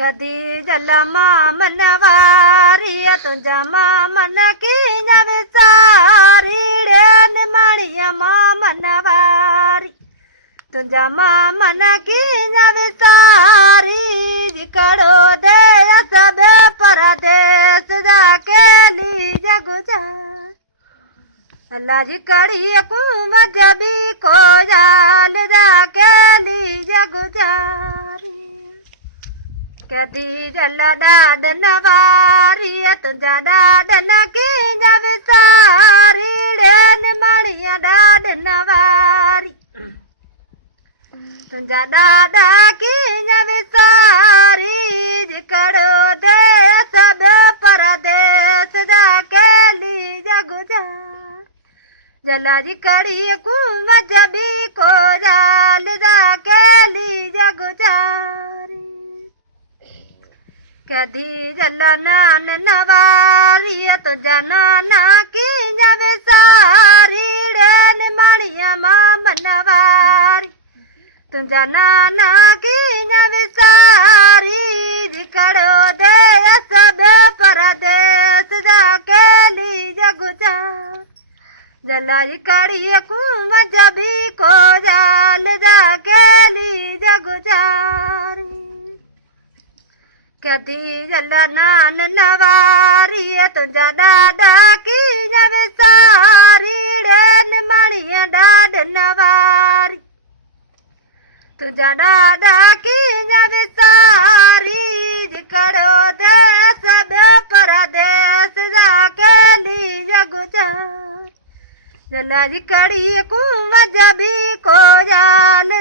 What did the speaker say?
कदी जलमा मनवारी तुझा मन की नवसारी रे निमाणिया मनवारी तुझा मन की नवसारी जिकड़ो दे सब परदेस जाके लीज गुजार अल्लाह जी कड़ी कुम जबी को जाल जाके लीज गुजारी कदी जल डाड नवारी तुझा डाड नकी नवसारी रे निमाणिया डाड नवारी तुझा डाडा की नवसारी जिकड़ो दे सब परदेस जाके लीज गुजार जला जी कड़ी कुम जबी को जाल जाके लीज गुजारी कदी जल नान नवारी तुझा नाना की नवसारी रे निमाणिया मनवारी तुझा नाना की नवसारी जिकड़ो दे सब परदेस जाके लीज गुजार जला जी कड़ी कुम जबी को जाल जाके लीज गुजारी कदी जल नान नवारी तुझा डाडा की नवसारी रे निमाणिया डाड नवारी तुझा डाडा की नवसारी जिकड़ो दे सब परदेस जाके लीज गुजार जला जी कड़ी कुम जबी को जाल